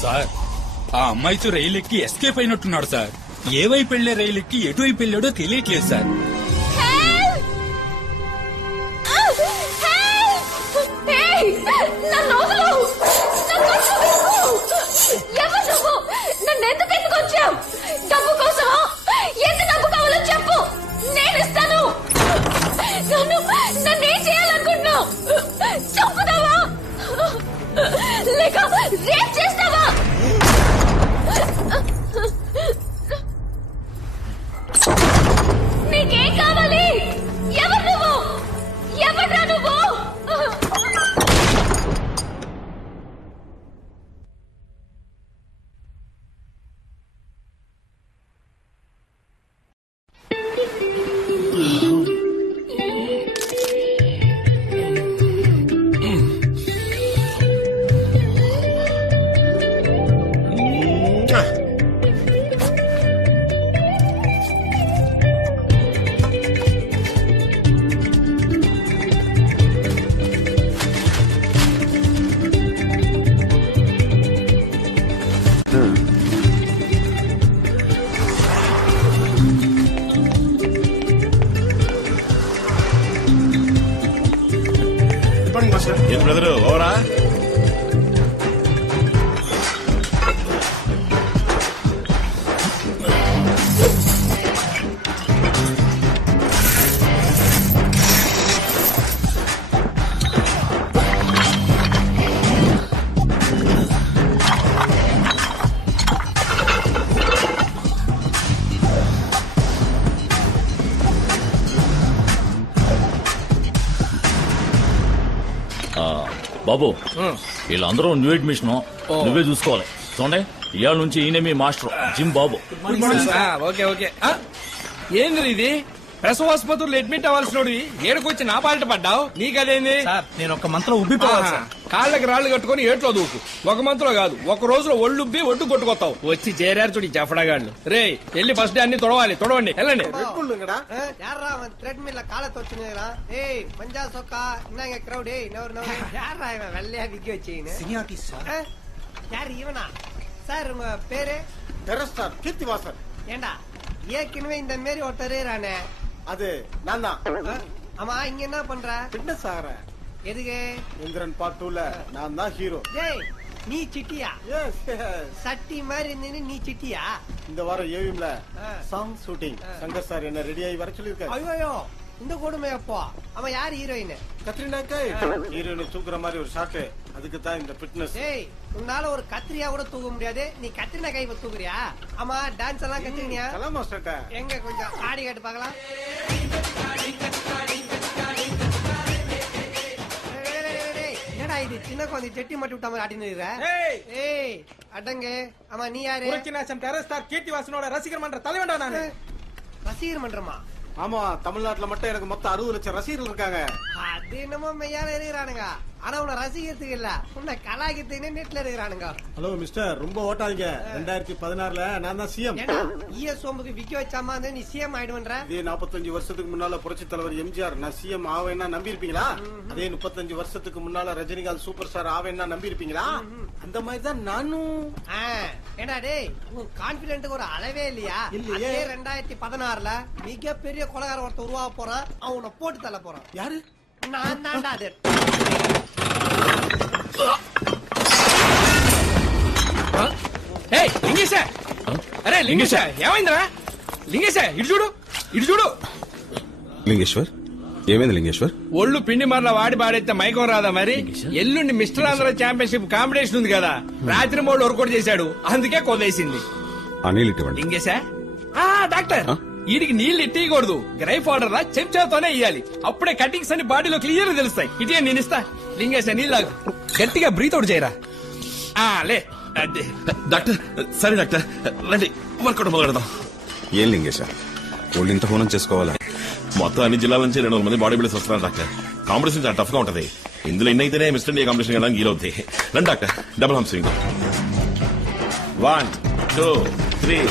Sir ఆ అమ్మాయితో రైలు ఎక్కి ఎస్కేప్ అయినట్టున్నాడు సార్. ఏ వైపు వెళ్లే రైలు ఎక్కి ఎటువైపు వెళ్ళాడో తెలియట్లేదు సార్. డబ్బు కోసమా? ఎంత డబ్బు కావాలో చెప్పు, నేను ఇస్తాను. నన్నేం చేయాలనుకుంటున్నావు? చంపుతావా లేక రేప్ చేస్తావా? నీకేం కావాలి? ఎవరు నువ్వు? ఎవరా నువ్వు? ఏం బ్రదరు ఓవరా? బాబు వీళ్ళందరూ న్యూ అడ్మిషన్, నువ్వే చూసుకోవాలి. చూడండి, ఇవాళ నుంచి ఈయన మీ మాస్టర్ జిమ్ బాబు. Okay okay. ఏంది ఇది? ప్రసవాసుపత్రులు అడ్మిట్ అవ్వాల్సిన ఏడుకొచ్చి నా పాలిట పడ్డావు. నీకదేంది? నేను ఒక మంత్రం ఉబ్బిపోవాలి. కాళ్ళకి రాళ్లు కట్టుకుని ఏట్లో దూకు. ఒక మంత్లో కాదు, ఒక రోజులో ఒళ్ళుబ్బి ఒడ్డు కొట్టుకొస్తావు. వచ్చి చేరారు చూడు జఫడగాళ్ళు. రే వెళ్ళి ఫస్ట్ డే అన్ని తొడవాలి. తొడవండి, వెళ్ళండి. சார் உங்க பேரு? கீர்த்திவாசன். ஏண்டா ஏற்கனவே இந்த மாரி ஒருத்தரே ரானே. அது நான் தான். ஆமா, இங்க என்ன பண்ற? ஃபிட்னஸ் ஆகறேன். எதுக்கு? இந்திரன் பார்ட் 2ல நான் தான் ஹீரோ. டேய், நீ சிட்டியா? எஸ். சட்டி மாதிரி இருந்தீங்க, நீ சிட்டியா? இந்த வாரம் ஏவிஎம்ல சாங் ஷூட்டிங். சங்கர் சார் என்ன ரெடி ஆகி வர சொல்லிருக்காரு. ஐயோ, இந்த கொடுமை அப்போ. அவன் யார் ஹீரோயின்? கத்ரினா கைஃப். ஹீரோயின் தூக்குற மாதிரி ஒரு ஷாட். அதுக்கு தான் இந்த ஃபிட்னஸ். டேய், உன்னால ஒரு கத்ரியா கூட தூக்க முடியாது, நீ கத்ரினா கைஃப் தூக்குறியா? ஆமா, டான்ஸ் எல்லாம் கத்துக்கினியா? கலாம் மாஸ்டர்ட்ட. எங்க கொஞ்சம் ஆடி காட்டு பார்க்கலாம். என்னடா இது, சின்ன குழந்தை செட்டி மாட்டி விட்ட மாதிரி ஆடினு இருக்க? ஏய் அடங்க. ஆமா, நீ யாரு? புரட்சிநாசன் டெரஸ்டார் கீர்த்திவாசனோட ரசிகர் மன்ற தலைவன்டா நானு. ரசிகர் மன்றமா? ஆமா, தமிழ்நாட்டுல மட்டும் எனக்கு மொத்தம் 60 லட்சம் ரசிகர்கள் இருக்காங்க. அது என்னமோ மெய்யால இருக்கிறானுங்க. ஆனா உன்னை ரசிக்கிறதுக்கு இல்ல, உன்னை கலாய்க்கிறதுக்கு நெட்ல இருக்கிறானுங்க. ஹலோ மிஸ்டர், ரொம்ப ஓட்டாதீங்க. 2016ல நான் தான் சிஎம். சோம்புக்கு விக்க வச்சாமா நீ சிஎம் ஆயிடுவன்ற? இதே 45 வருஷத்துக்கு முன்னால புரட்சி தலைவர் எம்ஜிஆர் நான் சிஎம் ஆவேன்னா நம்பி இருப்பீங்களா? அதே 35 வருஷத்துக்கு முன்னால ரஜினிகாந்த் சூப்பர் ஸ்டார் ஆவேன்னா நம்பி இருப்பீங்களா? அந்த மாதிரி தான் நானும். ஏண்டா டேய், உன் கான்பிடென்ட்க்கு ஒரு அளவே இல்லையா? அதே 2016ல மிகப்பெரிய கொலைகார ஒருத்தர் உருவாக போறான். அவனை போட்டு தள்ள போறான். யாரு? நான் தான்டா அது. లింగేశ, అరే లింగేశ, ఏమైందిరా? లింగేశ, ఇటు చూడు, ఇటు చూడు. లింగేశ్వర్, ఏమైంది లింగేశ్వర్? ఒళ్ళు పిండి మరలా వాడి పాడైతే మైకం రాదా మరి? ఎల్లుండి మిస్టర్ ఆంధ్ర ఛాంపియన్షిప్ కాంపిటీషన్ ఉంది కదా, రాత్రి మూడు వర్కౌట్ చేశాడు, అందుకే కొదేసింది. నీళ్ళు ఇవ్వండి. లింగేశ, డాక్టర్, వీడికి నీళ్లు ఇట్టకూడదు, గ్రైఫ్ వాటర్ లా చెంచాతోనే ఇయ్యాలి. అప్పుడే కటింగ్స్ అన్ని బాడీలో క్లియర్ తెలుస్తాయి. ఇటే నేను ఇస్తా. లింగేశ, నీళ్ళు గట్టిగా బ్రీత్ అవుట్ చేయరా. లే డాక్టర్. సరే డాక్టర్, రండి వర్కౌట్ మొదలెడదాం. ఏం లింగేశ, వాళ్ళు ఇంత హోనం చేసుకోవాలా? మొత్తం అన్ని జిల్లాల నుంచి 200 మంది బాడీ బిల్డర్స్ వస్తున్నారు డాక్టర్. కాంపిటీషన్ చాలా టఫ్ గా ఉంటది. ఇందులో ఎన్ని అయితేనే మిస్టర్ ఇండియా కాంపిటీషన్ కదా గీలవుతాయి. రండి డాక్టర్, డబుల్ హంప్ స్వింగ్. 1 2 3.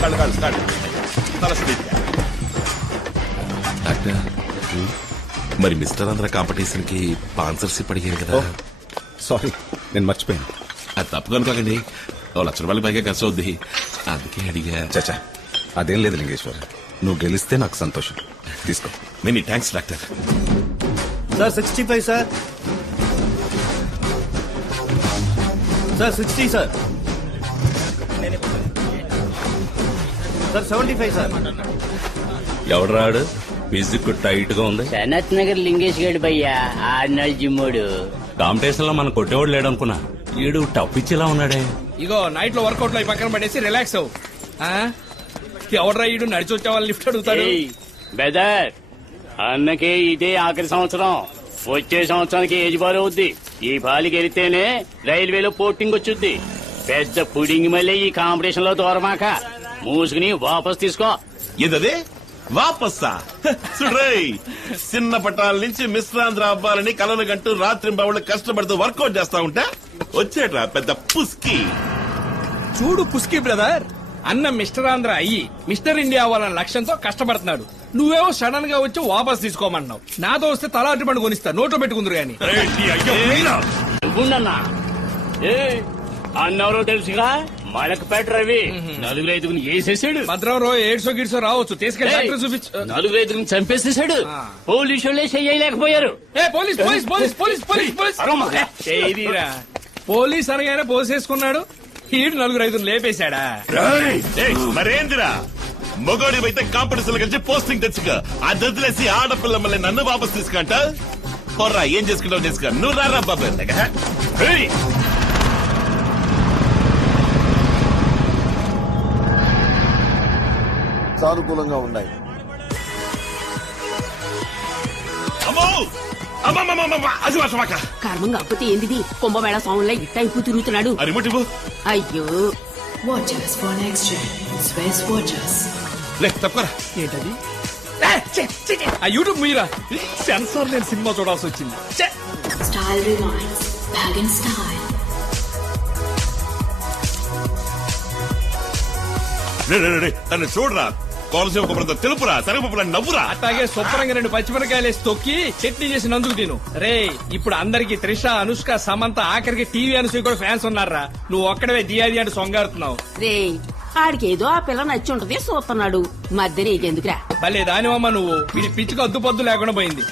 కాళ్ళు స్టార్ట్. తల స్ట్రీట్. డాక్టర్, మరి మిస్టర్ ఆంధ్ర కాంపిటీషన్ కి స్పాన్సర్షిప్ అడిగాను కదా. సారీ, నేను మర్చిపోయాను. అది తప్పు అనుకోకండి, ₹1,00,000 పైగా ఖర్చు అవుద్ది, అందుకే అడిగా. చచ్చా, అదేం లేదు లింగేశ్వర్. నువ్వు గెలిస్తే నాకు సంతోషం. తీసుకో. Many thanks doctor. Sir 65 sir. Sir 60 sir. Sir 75 sir. ఎవడరాడు ఫిజిక్ టైట్ గా ఉంది. సనత్ నగర్ లింగేష్ గడ్ భయ్యా, ఆర్నాల్డ్ జిమ్మోడు. కాంపిటీషన్ లో మనం కొట్టేవాడు లేడనుకున్నా, ఈడు టప్ ఇచ్చేలా ఉన్నాడే. ఇగో నైట్ లో వర్కౌట్ లో ఈ పక్కన పడేసి రిలాక్స్ అవు. ఎవడరా ఈడు నడిచి వచ్చే వాళ్ళు లిఫ్ట్ అడుగుతాడు. బెదర్, అన్నకే ఇదే ఆఖరి సంవత్సరం. వచ్చే సంవత్సరానికి ఏజ్ బార్ అవుద్ది. ఈ బాలికి వెళితేనే రైల్వేలో పోస్టింగ్ వచ్చుద్ది. పెద్ద పుడింగ్ మళ్ళీ ఈ కాంపిటీషన్ లో దూరమాక మూసుకుని వాపస్ తీసుకో. ఏదదే వాపస్సా? చూడ్రయ్, చిన్న పట్టాల నుంచి మిశ్రాంధ్ర అవ్వాలని కలలు గంటూ రాత్రింబవళ్ళు కష్టపడుతూ వర్కౌట్ చేస్తా ఉంటే వచ్చేట్రా పెద్ద పుస్కి. చూడు పుస్కి బ్రదర్, అన్న మిస్టర్ ఆంధ్ర అయ్యి మిస్టర్ ఇండియా అవ్వాలన్న లక్ష్యంతో కష్టపడుతున్నాడు. నువ్వేమో సడన్ గా వచ్చి వాపస్ తీసుకోమన్నావు. నాతో వస్తే తలాంటి పండు కొనిస్తా, నోట్లో పెట్టుకుందరు గాని. నువ్వుండన్నా అన్నవరో తెలుసుగా, మలకపేట రవి 4-5 వేసేసాడు. భద్రంలో ఏడ్సో గిడ్సో రావచ్చు, తీసుకెళ్ళి డాక్టర్ చూపించు. 4-5 చంపేసేసాడు. పోలీసు వాళ్ళే చెయ్యలేకపోయారు. Police police police police police police police అనగానే పోసేసుకున్నాడు. ఈడు 4-5 లేపేశాడా? మరేందిరా, మొగోడి అయితే కాంపిటీషన్ కలిసి పోస్టింగ్ తెచ్చుకో. అది వదిలేసి ఆడపిల్ల మళ్ళీ నన్ను వాపస్ తీసుకుంట. పొర్రా, ఏం చేసుకుంటావు చేసుకో. నువ్వు రారా బాబు. సానుకూలంగా ఉన్నాయి. కర్మం కాకపోతే ఏంది కుంభమేళ స్వాములా ఇట్ట అయిపో తిరుగుతున్నాడు. అయ్యో, ఏంటది? ఆ యూట్యూబ్ మీరా సెన్సార్ నేను సినిమా చూడాల్సి వచ్చింది. చూడరా, కోనసీమ కొబ్బరితో తెలుపురా, శనగపప్పుల నవ్వురా. అట్లాగే శుభ్రంగా 2 పచ్చిమిరకాయలు వేసి తొక్కి చట్నీ చేసి నందుకు తిను. రే, ఇప్పుడు అందరికి త్రిష, అనుష్క, సమంత, ఆఖరికి టీవీ అనుసూయ కూడా ఫ్యాన్స్ ఉన్నారా. నువ్వు ఒక్కడవే దియాది అంటే సొంగారుతున్నావు. రే, ఆడికి ఏదో ఆ పిల్ల నచ్చి ఉంటది చూస్తున్నాడు. మధ్య నీకెందుకురా? భలే దానివమ్మ నువ్వు. వీడి పిచ్చికి అద్దు పొద్దు లేకుండా పోయింది.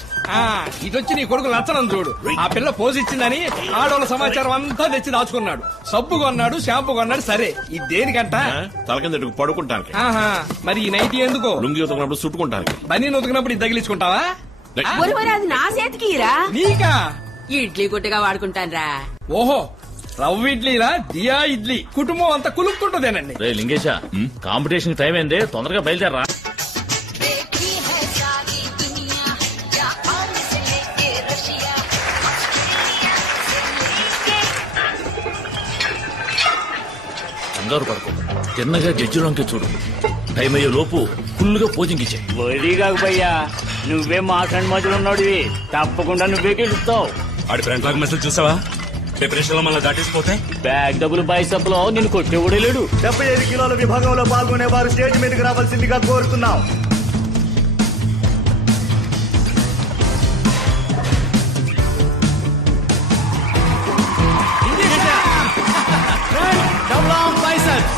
ఇటొచ్చి నీ కొడుకు నచ్చనం చూడు. ఆ పిల్ల పోజ్ ఇచ్చిందని ఆడోళ్ళ సమాచారం అంతా తెచ్చి దాచుకున్నాడు. సబ్బు కొన్నాడు, షాంపూ కొన్నాడు. సరే, ఇది దేనికంట? తల కింద పడుకుంటానికి. మరి ఈ నైటీ ఎందుకో? లుంగి ఉతకినప్పుడు చుట్టుకుంటానికి. బనీ ఉతికినప్పుడు ఇది తగిలించుకుంటావా? అది నా చేతికిరా. నీకా? ఇడ్లీ కొట్టుగా వాడుకుంటాన్రా. ఓహో, రవ్వ ఇడ్లీలా? దియా ఇడ్లీ. కుటుంబం అంతా కులుక్కుంటుందేనండి. రే లింగేశా, కాంపిటీషన్ టైం అయింది, తొందరగా బయలుదేరరా. కంగారు పడుకో, తిన్నగా జడ్జిలోకి చూడు. టైం అయ్యే లోపు ఫుల్ గా పోజింగ్ ఇచ్చే. వరి కాకపోయ్యా, నువ్వే మాట్లాడి మధ్యలో ఉన్నాడు. తప్పకుండా నువ్వే గెలుస్తావు. ఆడి ఫ్రంట్ లాగ్ మెసేజ్ చూసావా? ప్రిపరేషన్ లో మళ్ళీ దాటేసిపోతే బ్యాగ్ డబ్బులు బైసప్లో నిన్ను కొట్టేవాడే లేడు. 75 కిలోల విభాగంలో పాల్గొనే వారు స్టేజ్ మీదకి రావాల్సిందిగా కోరుతున్నాం. Double arm biceps,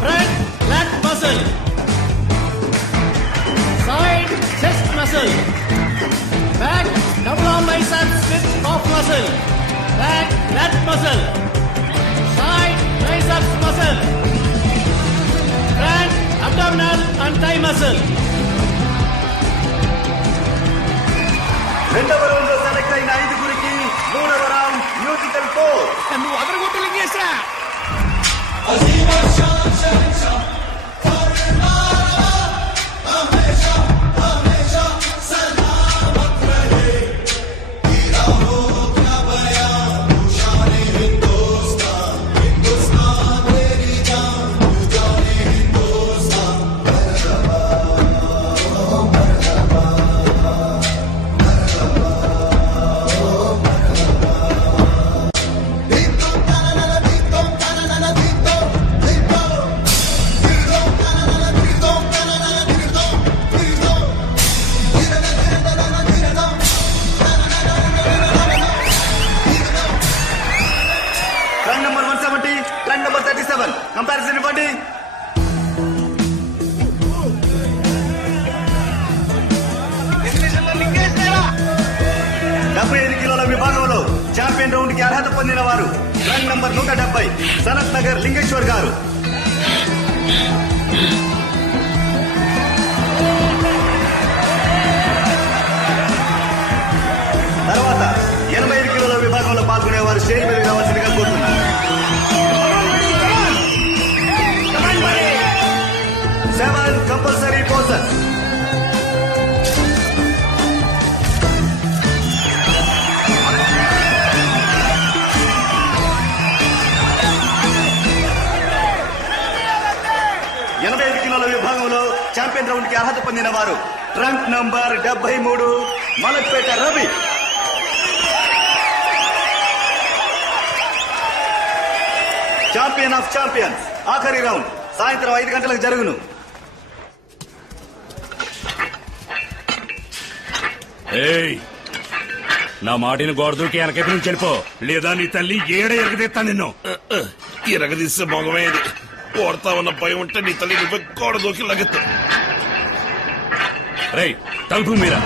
front lat muscle, side chest muscle, back double arm biceps with calf muscle, back lat muscle, side triceps muscle, front abdominal and thigh muscle. రెండవ రౌండ్ లో సెలెక్ట్ అయిన 5గురికి మూడవ రౌండ్ మ్యూజికల్ పోజ్. నువ్వు అదరగొట్టు లింగేశా. విభాగంలో champion round కి అర్హత పొందిన వారు ర్యాంక్ నంబర్ 170 సనత్ నగర్ లింగేశ్వర్ గారు. తర్వాత 85 కిలోల విభాగంలో పాల్గొనేవారు స్టేజ్ మీద రావాల్సిందిగా కోరుతున్నారు. 7 కంపల్సరీ పోసర్స్. విభాగంలో ఛాంపియన్ రౌండ్ కి అర్హత పొందిన వారు rank number 73 Malakpet Ravi. Champion of champions ఆఖరి రౌండ్ సాయంత్రం 5 గంటలకు జరుగును. నా మాటిని గోడదూకి వెనకైపు నుంచి వెళ్ళిపో, లేదా నీ తల్లి ఏడ ఎరగదీస్తా నిన్ను. ఎరగదీస్తే మొగమేది ఓడతా ఉన్న భయం ఉంటే నీ తల్లి నువ్వే గోడ దూకి లగెత్తు. రేయ్ తలుపు మీరా.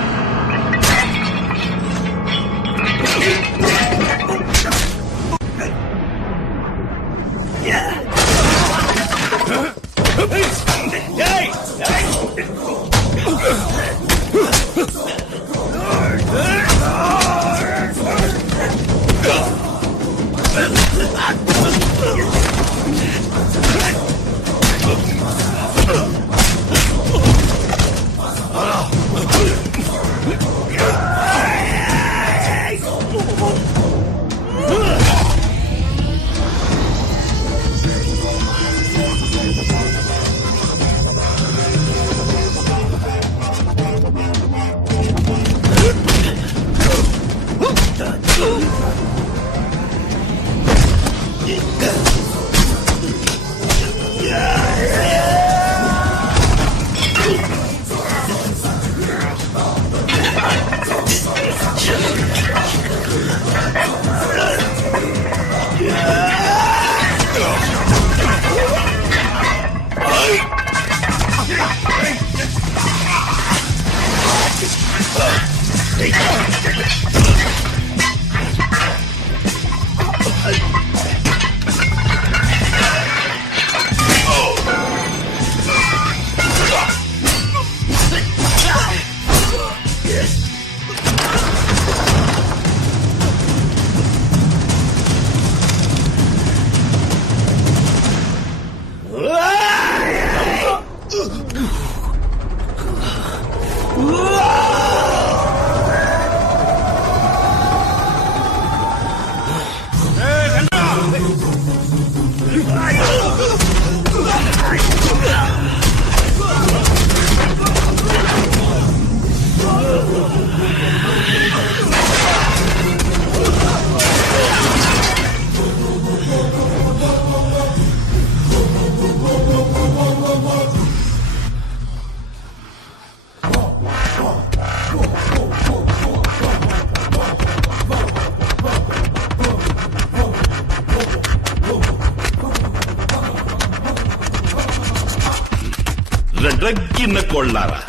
రగ్గిన కొళ్ళారా.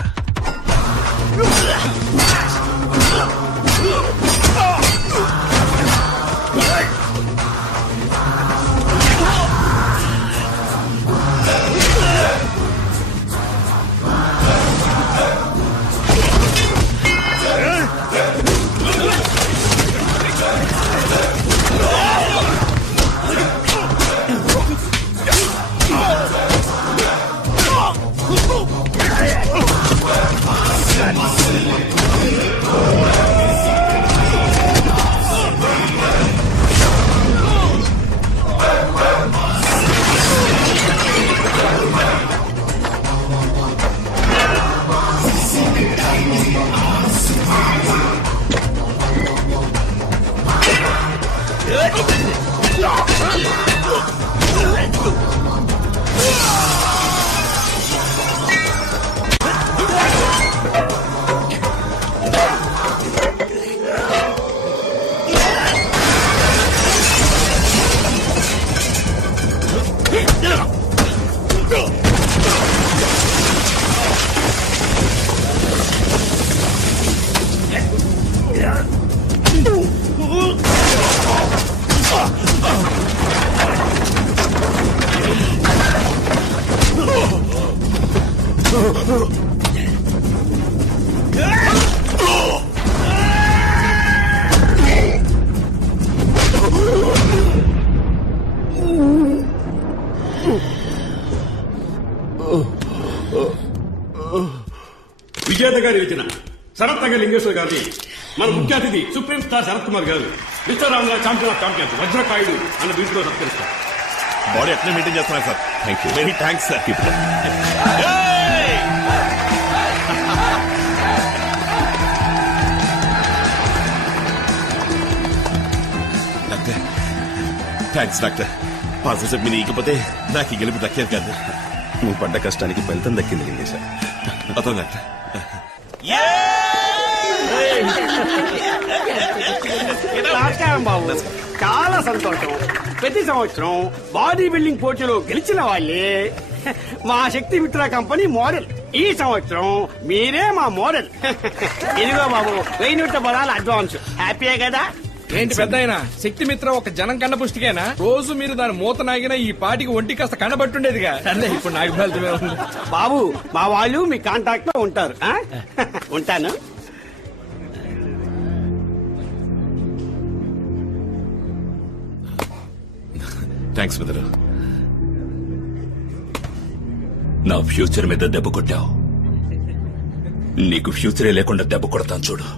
Oh! విజేత గారి రచన శరత్ నగర్ లింగేశ్వర గారి మన ముఖ్య అతిథి supreme star Sarath Kumar garu mister Ramaraj champion of champions వజ్రకాయుడు అన్న వీటిలో సత్కరిస్తారు. బాడీ ఎట్లా మెయింటైన్ చేస్తున్నారు sir? Thank you, very thanks sir. Doctor thanks doctor. Positive మీరు ఇకపోతే నాకు ఈ గెలుపు దక్కేది కాదు. నువ్వు పడ్డ కష్టానికి ఫలితం దక్కింది లింగేశ. అతను డాక్టర్ నమస్కారం బాబు, చాలా సంతోషం. ప్రతి సంవత్సరం బాడీ బిల్డింగ్ పోటీలో గెలిచిన వాళ్ళే మా శక్తి మిత్ర కంపెనీ మోడల్. ఈ సంవత్సరం మీరే మా మోడల్. ఇదిగో బాబు 1000 బలాల అడ్వాన్స్. హ్యాపీయే కదా? ఏంటి పెద్ద శక్తి మిత్ర ఒక జనం కన్న పుష్టికేనా? రోజు మీరు దాని మూత నాగినా ఈ పాటికి ఒంటి కాస్త కనబట్టుండేదిగా. అంటే ఇప్పుడు నాకు ఫలితమే ఉంది. బాబు మా వాళ్ళు మీ కాంటాక్ట్ లో ఉంటారు. ఉంటాను. Thanks brother. నా ఫ్యూచర్ మీద దెబ్బ కొట్టావు, నీకు ఫ్యూచరే లేకుండా దెబ్బ కొడతాను చూడు.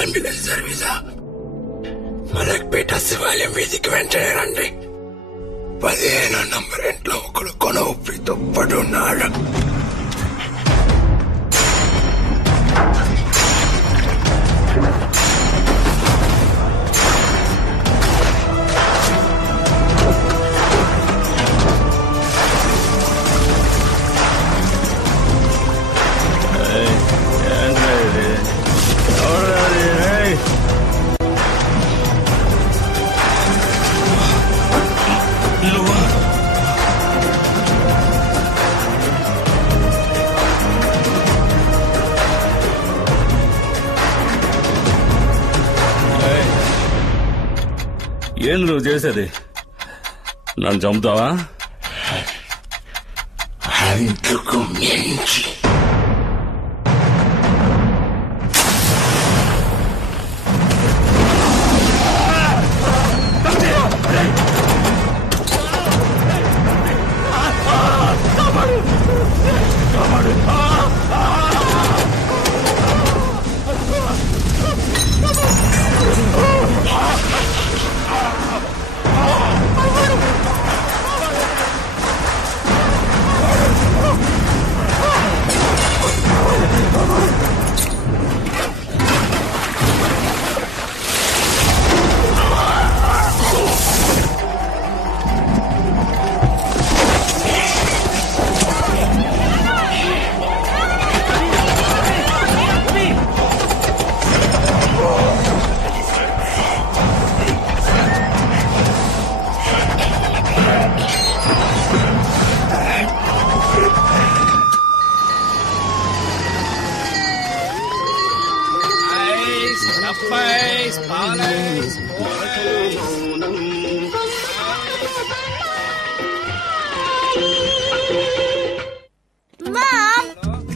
అంబులెన్స్ సర్వీసా? మలక్పేట శివాలయం వీధికి వెంటనే రండి. 15 నంబర్ ఇంట్లో ఒకడు కొన ఊపిరితో పడున్నాడు. ఏం నువ్వు చేసేది? నన్ను చంపుతావా? అందుకు మించి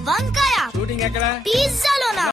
వంకాయ, పిజ్జా,